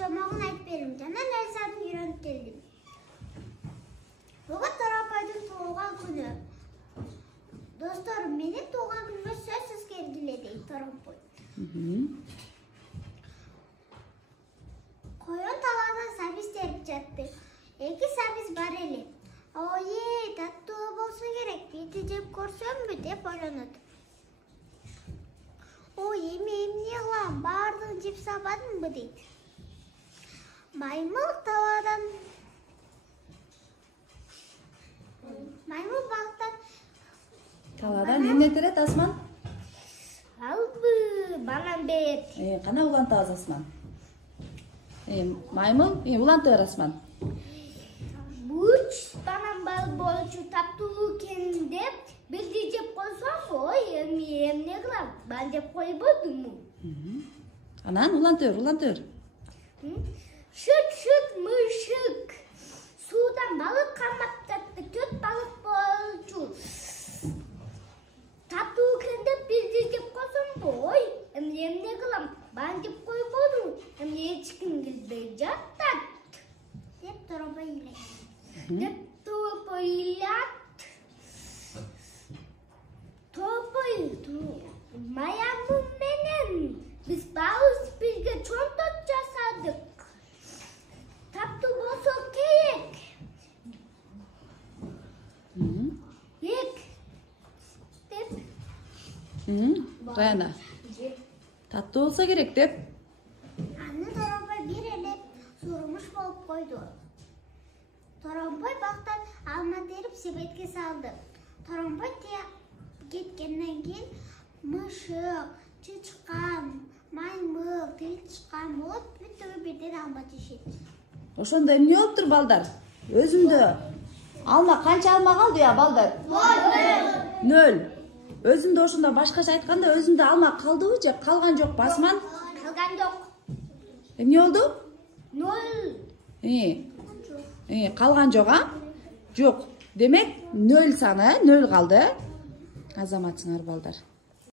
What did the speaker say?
жомогун айтып берем. Жана нерсени үйрөнүп келдим. Бүгүн Торопойдун туулган күнү. Досторум, менин туулган күнүмө сөзсүз келгиле дейт Торопой. Коюн талаадан сабиз терип жатты. 2 сабиз бар эле. Ой, таттуу болсо керек. Бити жеп көрсөмбү деп ойлонот. Ой, эмне кылам? Баардыгын жеп салбадымбы дейт. Маймыл талаадан балыктан Талаадан эмне терет Асман? албы, банан берет. Кана улантабыз Асман. Маймыл, уланты бер Асман. Буч банан бал болчу таптуу экен деп бирди жеп койсом, ой, эмне кылам? Бан жеп койбодумбу. Анан уланты бер. Шыт мышык. Судан балык камап жатты. 4 балык болчу. Таптуу экен деп бирди жеп койсом, ой, эмне кылам? Бан жеп койбодум. Эмне эч ким билбей жатат. Деп Торопой ыйлат. Торопой маягым менен биз баабыз бирге чонтот жасадык. Таптуу болсо керек. Деп. Раяна. Таттуу болсо керек деп. Аны Торопой бир эле сурмуш болуп койду. Торопой бактан алма терип себетке салды. Торопой кеткенден кийин мышык, чычкан, маймыл, тычкан болуп бүттүгү бирден алма жешет. Ошондо эмне болуптур балдар? Өзүндө канча алма калды я балдар? 0. Өзүндө ошондо башкача айтканда өзүндө алма калдыбы же калган жокпу Асман? Калган жок. Эмне болду? 0. Калган жок, а? Жок. Демек 0 саны, 0 калды. Азаматсыңар балдар.